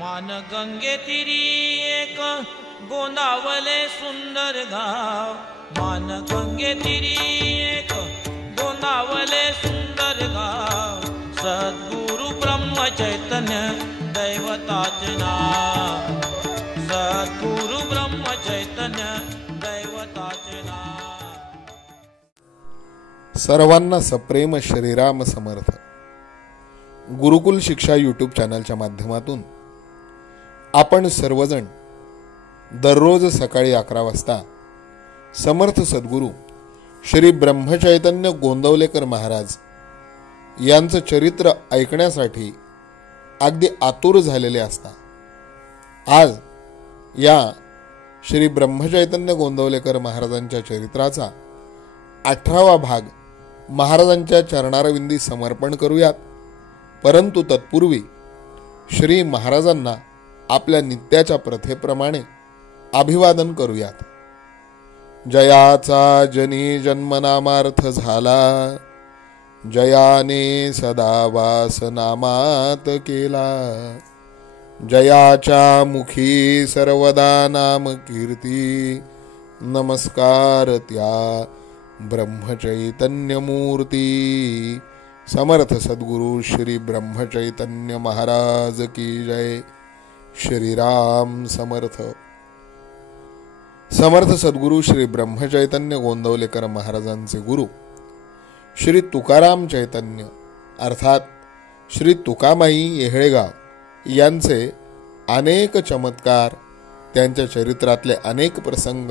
मान गंगे तिरी एक गोंदावले सुंदर गाव, मान गंगे तिरी एक गोंदावले सुंदर गाव, सद्गुरु ब्रह्म चैतन्य दैवताचे नाव, सद्गुरु ब्रह्म चैतन्य दैवताचे नाव। सर्वांना सप्रेम श्रीराम समर्थ। गुरुकुल शिक्षा यूट्यूब चॅनलच्या माध्यमातून आपण सर्वजण दररोज सकाळी 11 वाजता समर्थ सद्गुरू श्री ब्रह्मचैतन्य गोंदवलेकर महाराज यांचं चरित्र ऐकण्यासाठी अगदी आतुर झालेले असता। आज या श्री ब्रह्मचैतन्य गोंदवलेकर महाराजांच्या चरित्राचा 18वा भाग महाराजांच्या चरणारविंदी समर्पण करूयात। परंतु तत्पूर्वी श्री महाराजांना आपल्या नित्याच्या प्रथेप्रमाणे अभिवादन करूयात। जयाचा जनी जन्मनामार्थ झाला, जयाने सदा वास नामात केला, जयाच्या मुखी सर्वदा नाम कीर्ती, नमस्कार त्या ब्रह्मचैतन्य मूर्ती। समर्थ सद्गुरु श्री ब्रह्मचैतन्य महाराज की जय। श्रीराम समर्थ। समर्थ सद्गुरु श्री ब्रह्मचैतन्य गोंदवलेकर महाराजांचे गुरु श्री तुकाराम चैतन्य अर्थात श्री तुकामाई येहळेगाव यांचे अनेक चमत्कार, त्यांच्या चरित्रातले अनेक प्रसंग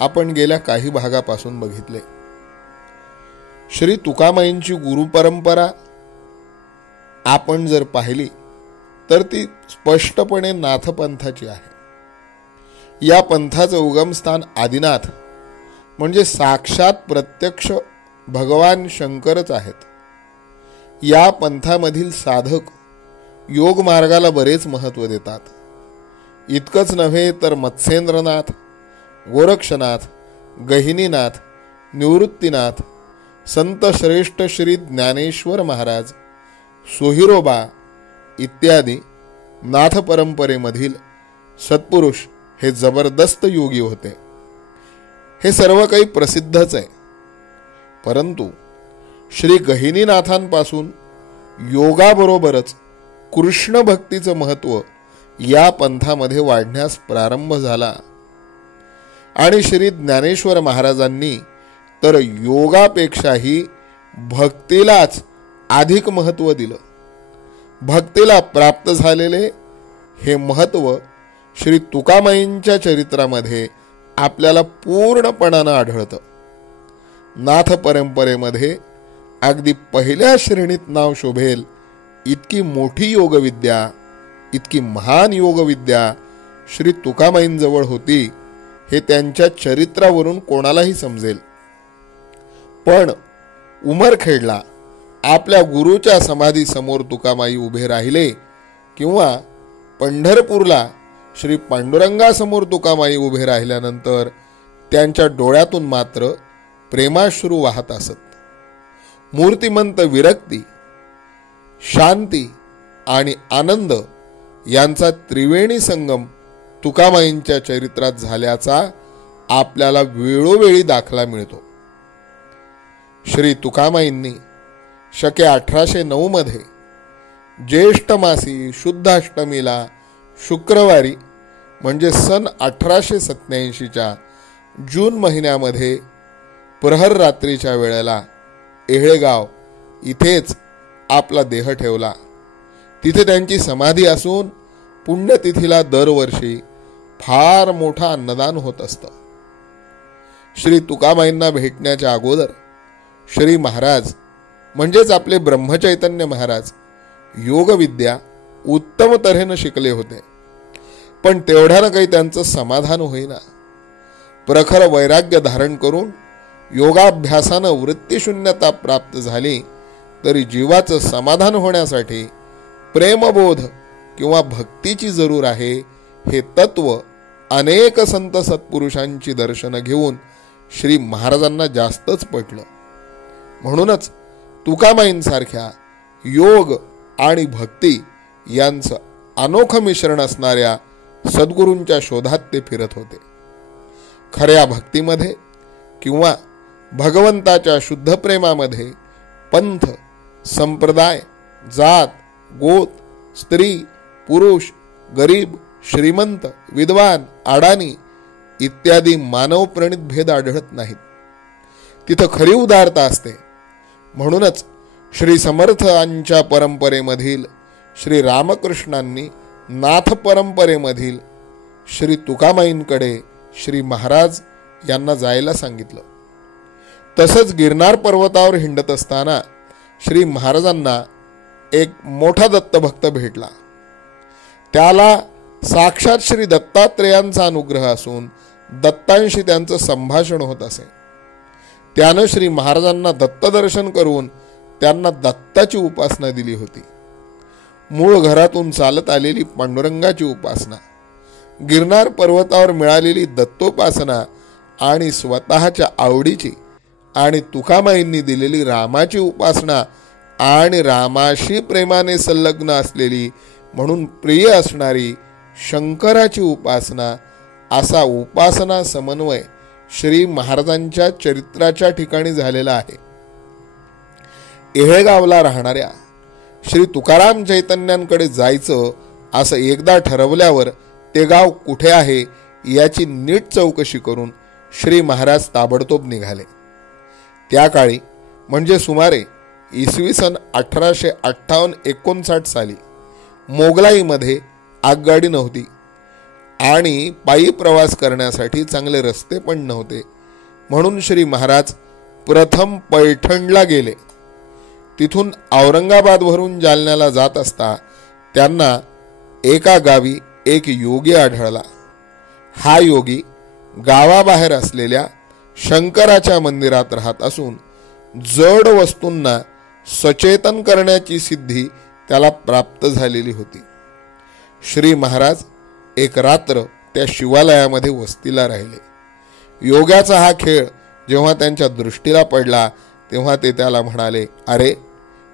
आपण गेल्या काही भागापासून बघितले। श्री तुकामाईंची गुरुपरंपरा आपण जर पाहिली तर ती स्पष्टपणे नाथपंथाची आहे। या पंथाचं उगमस्थान आदिनाथ म्हणजे साक्षात प्रत्यक्ष भगवान शंकरच आहेत। या पंथामधील साधक योग मार्गाला बरेच महत्त्व देतात। इतकंच नव्हे तर मत्स्येंद्रनाथ, गोरक्षनाथ, गहिनीनाथ, निवृत्तीनाथ, संत श्रेष्ठ श्री ज्ञानेश्वर महाराज, सोहिरोबा इत्यादी नाथ परंपरेमधील सत्पुरुष हे जबरदस्त योगी होते। हे सर्व काही प्रसिद्धच आहे। परंतु श्री गहिनीनाथांपासून योगाबरोबरच कृष्ण भक्तीचं महत्त्व या पंथामध्ये वाढण्यास प्रारंभ झाला आणि श्री ज्ञानेश्वर महाराजांनी तर योगापेक्षाही भक्तीलाच अधिक महत्त्व दिलं। भक्तीला प्राप्त झालेले हे महत्त्व श्री तुकामाईंच्या चरित्रामध्ये आपल्याला पूर्णपणानं आढळतं। नाथ परंपरेमध्ये अगदी पहिल्या श्रेणीत नाव शोभेल इतकी मोठी योगविद्या, इतकी महान योगविद्या श्री तुकामाईंजवळ होती हे त्यांच्या चरित्रावरून कोणालाही समजेल। पण उमरखेडला आपल्या गुरुच्या समाधी समोर तुकामाई उभे राहिले किंवा पंढरपूरला श्री पांडुरंगासमोर तुकामाई उभे राहिल्यानंतर त्यांच्या डोळ्यातून मात्र प्रेमाश्रू वाहत असत। मूर्तिमंत विरक्ती, शांती आणि आनंद यांचा त्रिवेणी संगम तुकामाईंच्या चरित्रात झाल्याचा आपल्याला वेळोवेळी दाखला मिळतो। श्री तुकामाईंनी शके 1809 मध्ये ज्येष्ठ मासी शुद्ध अष्टमीला शुक्रवारी म्हणजे सन 1887च्या जून महिन्यामध्ये प्रहर रात्रीच्या वेळेला येहळेगाव इथेच आपला देह ठेवला। तिथे त्यांची समाधी असून पुण्यतिथीला दरवर्षी फार मोठा अन्नदान होत असतं। श्री तुकामाईंना भेटण्याच्या अगोदर श्री महाराज म्हणजेच आपले ब्रह्मचैतन्य महाराज योगविद्या उत्तम तऱ्हेनं शिकले होते। पण तेवढ्यानं काही त्यांचं समाधान होईना। प्रखर वैराग्य धारण करून योगाभ्यासानं वृत्तीशून्यता प्राप्त झाली तरी जीवाचं समाधान होण्यासाठी प्रेमबोध किंवा भक्तीची जरूर आहे हे तत्व अनेक संत सत्पुरुषांची दर्शनं घेऊन श्री महाराजांना जास्तच पटलं। म्हणूनच तुकामाईंसारख्या योग आणि भक्ती यांचं अनोखं मिश्रण असणाऱ्या सद्गुरूंच्या शोधात ते फिरत होते. खऱ्या भक्तीमध्ये किंवा भगवंताच्या शुद्ध प्रेमामध्ये पंथ, संप्रदाय, जात, गोत, स्त्री, पुरुष, गरीब, श्रीमंत, विद्वान, अडाणी इत्यादी मानवप्रणित भेद आढळत नाहीत. तिथं खरी उदारता असते. म्हणूनच श्री समर्थांच्या परंपरेमधील श्री रामकृष्णांनी नाथ परंपरेमधील श्री तुकामाईंकडे श्री महाराज यांना जायला सांगितलं. तसंच गिरनार पर्वतावर हिंडत असताना श्री महाराजांना एक मोठा दत्तभक्त भेटला. त्याला साक्षात श्री दत्तात्रेयांचा अनुग्रह असून दत्तांशी त्यांचं संभाषण होत असे. त्यानं श्री महाराजांना दत्तदर्शन करून त्यांना दत्ताची उपासना दिली होती. मूळ घरातून चालत आलेली पांडुरंगाची उपासना, गिरनार पर्वतावर मिळालेली दत्तोपासना आणि स्वतःच्या आवडीची आणि तुकामाईंनी दिलेली रामाची उपासना आणि रामाशी प्रेमाने संलग्न असलेली म्हणून प्रिय असणारी शंकराची उपासना असा उपासना समन्वय श्री महाराजांच्या चरित्राच्या ठिकाणी झालेला आहे. येहळगावला राहणाऱ्या श्री तुकाराम चैतन्यांकडे जायचं असं एकदा ठरवल्यावर ते गाव कुठे आहे याची नीट चौकशी करून श्री महाराज ताबडतोब निघाले. त्या काळी म्हणजे सुमारे इसवी सन 1858-59 साली मोगलाईमध्ये आगगाडी नव्हती आणि पायी प्रवास करण्यासाठी चांगले रस्ते पण नव्हते. म्हणून श्री महाराज प्रथम पैठणला गेले. तिथून औरंगाबादवरून जालन्याला जात असता त्यांना एका गावी एक योगी आढळला. हा योगी गावाबाहेर असलेल्या शंकराच्या मंदिरात राहत असून जड वस्तूंना सचेतन करण्याची सिद्धी त्याला प्राप्त झालेली होती. श्री महाराज एक रात्र त्या शिवालयामध्ये वस्तीला राहिले. योग्याचा हा खेळ जेव्हा त्यांच्या दृष्टीला पडला तेव्हा ते त्याला म्हणाले, अरे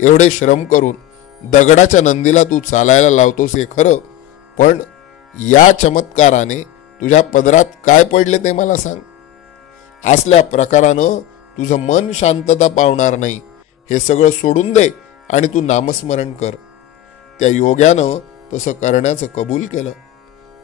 एवढे श्रम करून दगडाच्या नंदीला तू चालायला लावतोस हे खरं, पण या चमत्काराने तुझ्या पदरात काय पडले ते मला सांग. असल्या प्रकारानं तुझं मन शांतता पावणार नाही. हे सगळं सोडून दे आणि तू नामस्मरण कर. त्या योग्यानं तसं करण्याचं कबूल केलं.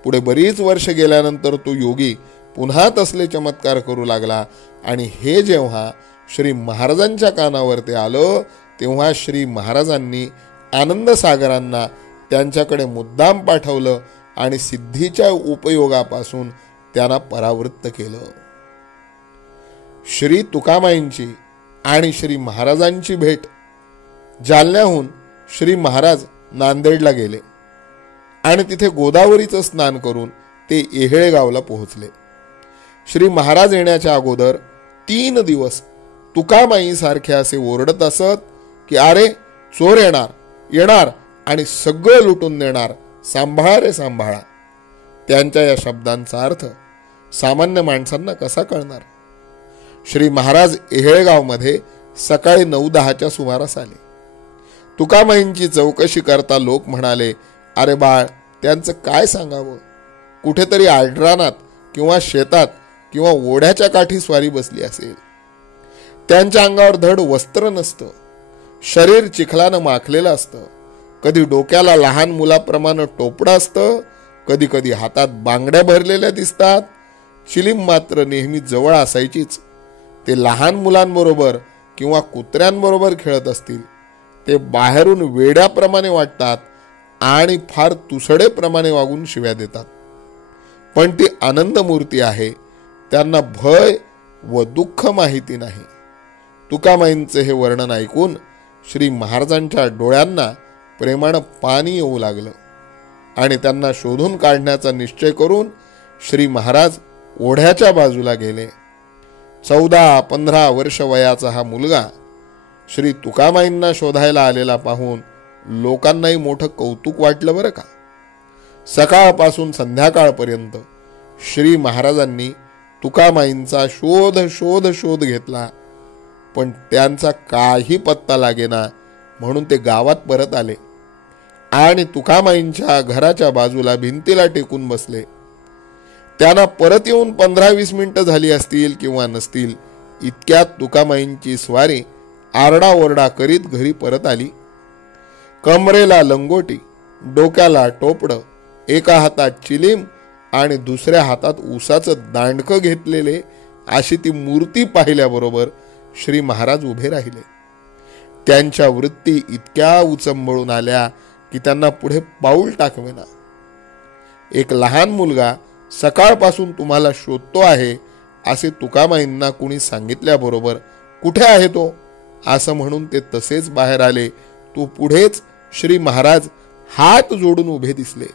पुढे बरीच वर्ष गेल्यानंतर तो योगी पुन्हा तसले चमत्कार करू लागला आणि हे जेव्हा श्री महाराजांच्या कानावर ते आलं तेव्हा श्री महाराजांनी आनंदसागरांना त्यांच्याकडे मुद्दाम पाठवलं आणि सिद्धीच्या उपयोगापासून त्यांना परावृत्त केलं. श्री तुकामाईंची आणि श्री महाराजांची भेट. जालन्याहून श्री महाराज नांदेडला गेले आणि तिथे गोदावरीचं स्नान करून ते येहळगावला पोहोचले. श्री महाराज येण्याच्या अगोदर 3 दिवस तुकामाई सारखे असे ओरडत असत की अरे चोर येणार आणि सगळं लुटून नेणार, सांभाळा रे सांभाळा. त्यांच्या या शब्दांचा अर्थ सामान्य माणसांना कसा कळणार. श्री महाराज येहळगावमध्ये सकाळी 9-10च्या सुमारास आले. तुकामाईंची चौकशी करता लोक म्हणाले, अरे बाळ त्यांचं काय सांगावं, कुठेतरी आढरानात किंवा शेतात किंवा ओढ्याच्या काठी स्वारी बसली असेल. त्यांच्या अंगावर धड वस्त्र नसतं, शरीर चिखलानं माखलेलं असतं, कधी डोक्याला लहान मुलाप्रमाणे टोपडं असतं, कधी कधी हातात बांगड्या भरलेल्या दिसतात. चिलीम मात्र नेहमी जवळ असायचीच. ते लहान मुलांबरोबर किंवा कुत्र्यांबरोबर खेळत असतील. ते बाहेरून वेड्याप्रमाणे वाटतात आणि फार तुसडेप्रमाणे वागून शिव्या देतात. पण ती आनंदमूर्ती आहे. त्यांना भय व दुःख माहिती नाही. तुकामाईंचे हे वर्णन ऐकून श्री महाराजांच्या डोळ्यांना प्रेमानं पाणी येऊ लागलं आणि त्यांना शोधून काढण्याचा निश्चय करून श्री महाराज ओढ्याच्या बाजूला गेले. 14-15 वर्ष वयाचा हा मुलगा श्री तुकामाईंना शोधायला आलेला पाहून लोकांनाही मोठं कौतुक वाटलं बरं का. सकाळपासून संध्याकाळपर्यंत श्री महाराजांनी तुकामाईंचा शोध घेतला, पण त्यांचा काही पत्ता लागेना. म्हणून ते गावात परत आले आणि तुकामाईंच्या घराच्या बाजूला भिंतीला टेकून बसले. त्यांना परत येऊन 15-20 मिनिटं झाली असतील किंवा नसतील, इतक्यात तुकामाईंची स्वारी आरडाओरडा करीत घरी परत आली. कमरेला लंगोटी, डोक्याला टोपडं, एका हातात चिलीम आणि दुसऱ्या हातात ऊसाचं दांडकं घेतलेले अशी ती मूर्ती पाहिल्याबरोबर श्री महाराज उभे राहिले. त्यांच्या वृत्ती इतक्या उचंबळून आल्या की त्यांना पुढे पाऊल टाकवेना. एक लहान मुलगा सकाळपासून तुम्हाला शोधतो आहे असे तुकामाईंना कुणी सांगितल्याबरोबर कुठे आहे तो असं म्हणून ते तसेच बाहेर आले. तो पुढेच श्री महाराज हात जोडून उभे दिसले.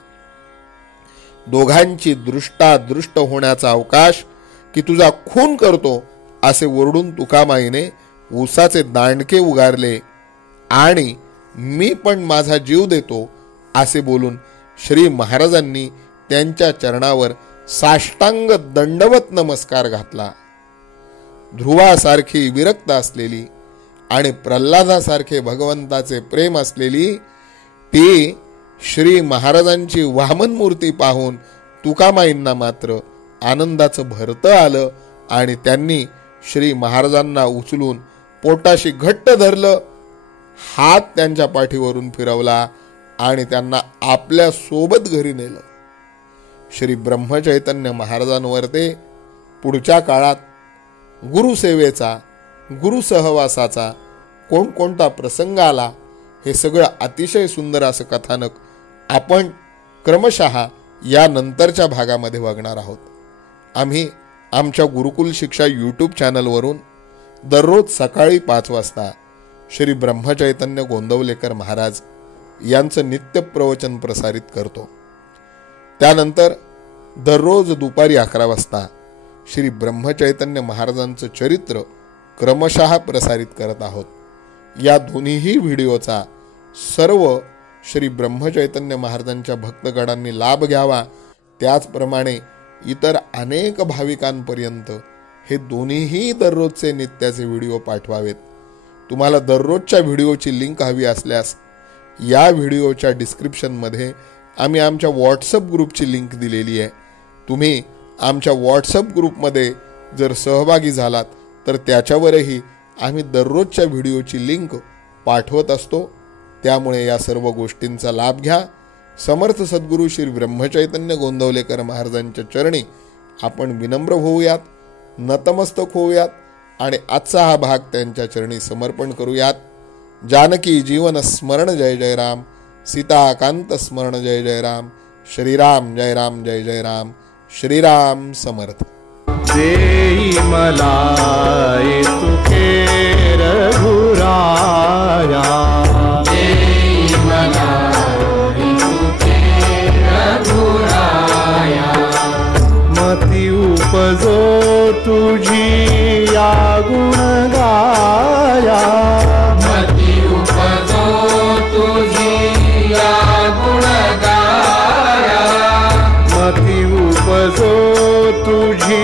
दोघांची दृष्टादृष्ट होण्याचा अवकाश की तुझा खून करतो असे ओरडून तुकामाईने ऊसाचे दांडके उगारले आणि मी पण माझा जीव देतो असे बोलून श्री महाराजांनी त्यांच्या चरणावर साष्टांग दंडवत नमस्कार घातला. ध्रुवासारखी विरक्त असलेली आणि प्रल्हादासारखे भगवंताचे प्रेम असलेली ती श्री महाराजांची वामन मूर्ती पाहून तुकामाईंना मात्र आनंदाचं भरतं आलं आणि त्यांनी श्री महाराजांना उचलून पोटाशी घट्ट धरलं, हात त्यांच्या पाठीवरून फिरवला आणि त्यांना आपल्या सोबत घरी नेलं. श्री ब्रह्मचैतन्य महाराजांवर ते पुढच्या काळात गुरुसेवेचा, गुरुसहवासाचा कोणकोणता प्रसंग आला हे सगळं अतिशय सुंदर असं कथानक आपण क्रमशः या नंतरच्या भागामध्ये बघणार आहोत. आम्ही आमच्या गुरुकुल शिक्षा यूट्यूब चॅनलवरून दररोज सकाळी 5 वाजता श्री ब्रह्मचैतन्य गोंदवलेकर महाराज यांचं नित्य प्रवचन प्रसारित करतो. त्यानंतर दररोज दुपारी 11 वाजता श्री ब्रह्मचैतन्य महाराजांचं चरित्र क्रमशः प्रसारित करत आहोत. या दोन्हीही व्हिडिओचा सर्व श्री ब्रह्मचैतन्य महाराजांच्या भक्तगणांनी लाभ घ्यावा, त्याचप्रमाणे इतर अनेक भाविकांपर्यंत हे दोन्हीही दररोजचे नित्याचे व्हिडिओ पाठवावेत. तुम्हाला दररोजच्या व्हिडिओची लिंक हवी असल्यास या व्हिडिओच्या डिस्क्रिप्शनमध्ये आम्ही आमच्या व्हॉट्सअप ग्रुपची लिंक दिलेली आहे. तुम्ही आमच्या व्हॉट्सअप ग्रुपमध्ये जर सहभागी झालात तर त्याच्यावरही आम्ही दररोजच्या व्हिडिओची लिंक पाठवत असतो. त्यामुळे या सर्व गोष्टींचा लाभ घ्या. समर्थ सद्गुरू श्री ब्रह्मचैतन्य गोंदवलेकर महाराजांच्या चरणी आपण विनम्र होऊयात, नतमस्तक होऊयात आणि आजचा हा भाग त्यांच्या चरणी समर्पण करूयात. जानकी जीवन स्मरण जय जय राम, सीताकांत स्मरण जय जय राम, श्रीराम जय राम जय जय राम, श्रीराम समर्थ. देई मला तुके रघुराया, देई मला तुके रघुराया, मती उपजो तुझी या गुण गाया, मती उपजो तुझी या गुण गाया, मती उपजो तुझी